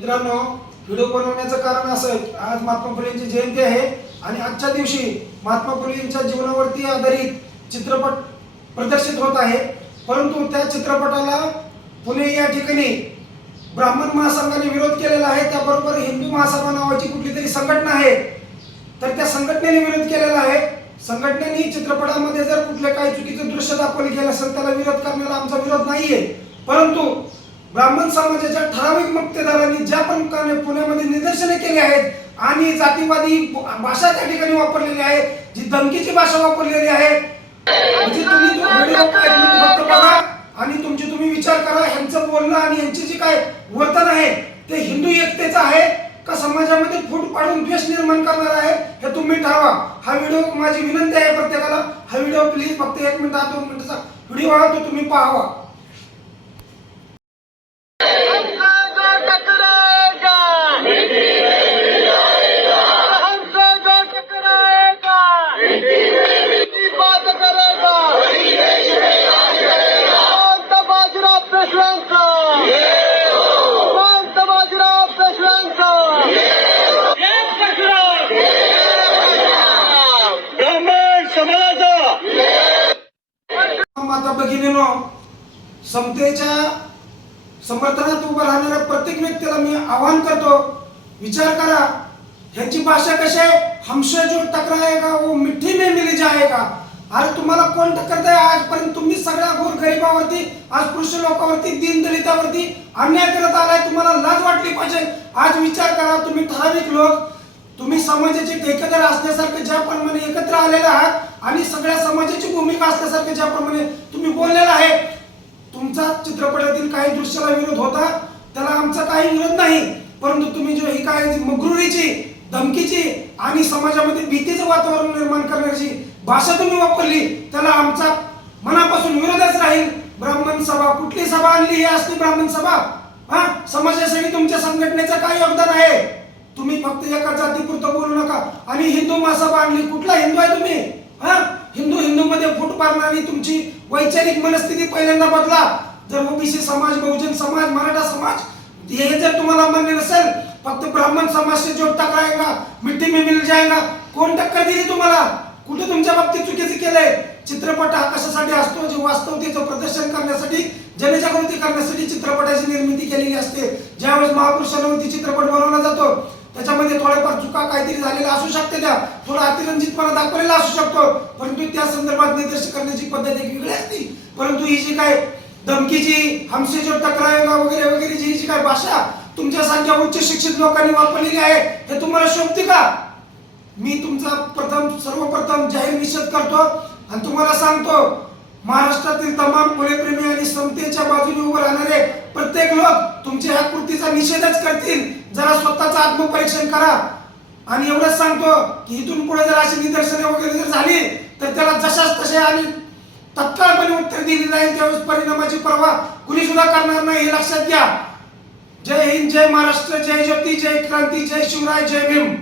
मित्रांनो व्हिडिओ बनवण्याचं कारण असं आज महात्मा फुलेंची जयंती आहे आणि आजच्या दिवशी महात्मा फुलेंच्या जीवनावरती आधारित चित्रपट प्रदर्शित होत आहे. परंतु त्या चित्रपटाला पुणे या ठिकाणी ब्राह्मण महासंघाने विरोध केलेला आहे. त्याबरोबर हिंदू महासभा नावाची कुठली तरी संघटना आहे. तर त्या संघटनेने विरोध केलेला आहे. संघटनेने चित्रपटामध्ये जर कुठले काही चुकीचं दृश्य दाखवले गेलं असेल त्याला विरोध करण्याला आमचा विरोध नाहीये. परंतु ब्राह्मण समाजाच्या ठराविक मक्तेदारांनी ज्या प्रकारे पुण्यामध्ये निदर्शने केली आहेत आणि जातीवादी भाषा त्या ठिकाणी वापरलेली आहे जी धमकीची भाषा वापरलेली आहे म्हणजे तुम्ही फक्त बघा आणि तुमचे तुम्ही विचार करा ह्यांचं बोलणं आणि यांचे जे काय वर्तन आहे ते हिंदू एकतेचं आहे का समाजामध्ये फूट पाडून द्वेष निर्माण करणार आहे हे तुम्ही ठरवा. हा व्हिडिओ माझी विनंती आहे प्रत्येकाला. हा व्हिडिओ प्लीज फक्त एक मिनिट दोन मिनिटाचा व्हिडिओ आहे तो तुम्ही पाहावा. माता भगिनीनो समतेच्या समर्थनात उभं राहणाऱ्या प्रत्येक व्यक्तीला मी आवाहन करतो विचार करा ह्याची भाषा कशी आहे? हमसे जो टकराएगा वो मिठी में मिली जाएगा अरे तुम्हाला कोण टक्करताय? आजपर्यंत तुम्ही सगळ्या गोर गरिबावरती आज पुरुष लोकांवरती दीन दलितावरती अन्याय करत आलाय. तुम्हाला लाज वाटली पाहिजे. आज विचार करा तुम्ही ठराविक लोक तुम्ही समाजाचे ठेकेदार असण्यासारखे ज्याप्रमाणे एकत्र आलेले आहात आणि सगळ्या समाजाची भूमिका असल्यासारखं ज्याप्रमाणे तुम्ही बोललेला आहे तुमचा चित्रपटातील काही दृश्याला विरोध होता त्याला आमचा काही विरोध नाही. परंतु तुम्ही जो ही काय मगरुरीची धमकीची आणि समाजामध्ये भीतीचं वातावरण निर्माण करण्याची भाषा तुम्ही वापरली त्याला आमचा मनापासून विरोधच राहील. ब्राह्मण सभा कुठली सभा आणली ही असली ब्राह्मण सभा? हा? समाजासाठी तुमच्या संघटनेचं काय योगदान आहे? तुम्ही फक्त एका जातीपुरतं बोलू नका. आणि हिंदू महासभा आणली कुठला हिंदू आहे तुम्ही? हा? हिंदू हिंदू मध्ये फूट मारणारी तुमची वैचारिक मनस्थिती पहिल्यांदा बदला. जर ओबीसी समाज बहुजन समाज मराठा समाज हे जर तुम्हाला मान्य नसेल फक्त ब्राह्मण समाज से जो टकराएगा मिट्टी में मिल जाएगा. कोण टक्कर दिली तुम्हाला? कुठे तुमच्या बाबतीत चुकीचं केलंय? चित्रपट हा कशासाठी असतो? जे वास्तवतेचं प्रदर्शन करण्यासाठी जनजागृती करण्यासाठी चित्रपटाची निर्मिती केलेली असते. ज्यावेळेस महापुरुषांवरती चित्रपट बनवला जातो थोड्याफार चुका काहीतरी झालेल्या असू शकते त्या. थोडा अतिरंजितपणा दाखवलेला असू शकतो. परंतु त्या संदर्भात निर्देश करण्याची पद्धत एक वेगळी असती. परंतु ही जी काय धमकीची हमसे जो वगैरे वगैरे जी जी काय भाषा तुमच्यासारख्या उच्च शिक्षित लोकांनी वापरलेली आहे हे तुम्हाला शोभते का? मी तुमचा प्रथम सर्वप्रथम जाहीर निषेध करतो आणि तुम्हाला सांगतो महाराष्ट्रातील तमाम मुलेप्रेमी आणि समतेच्या बाजूने उभे राहणारे प्रत्येक लोक तुमच्या ह्या कृतीचा निषेधच करतील. जरा स्वतःचं आत्मपरीक्षण करा. आणि एवढंच सांगतो की इथून पुढे जर अशी निदर्शने वगैरे जर झाली तर त्याला जशाच तसे आणि तत्काळपणे उत्तर दिली जाईल त्यावेळेस परिणामाची पर्वा कुणी सुद्धा करणार नाही हे लक्षात घ्या. जय हिंद जय महाराष्ट्र जय ज्योती जय क्रांती जय शिवराय जय भीम.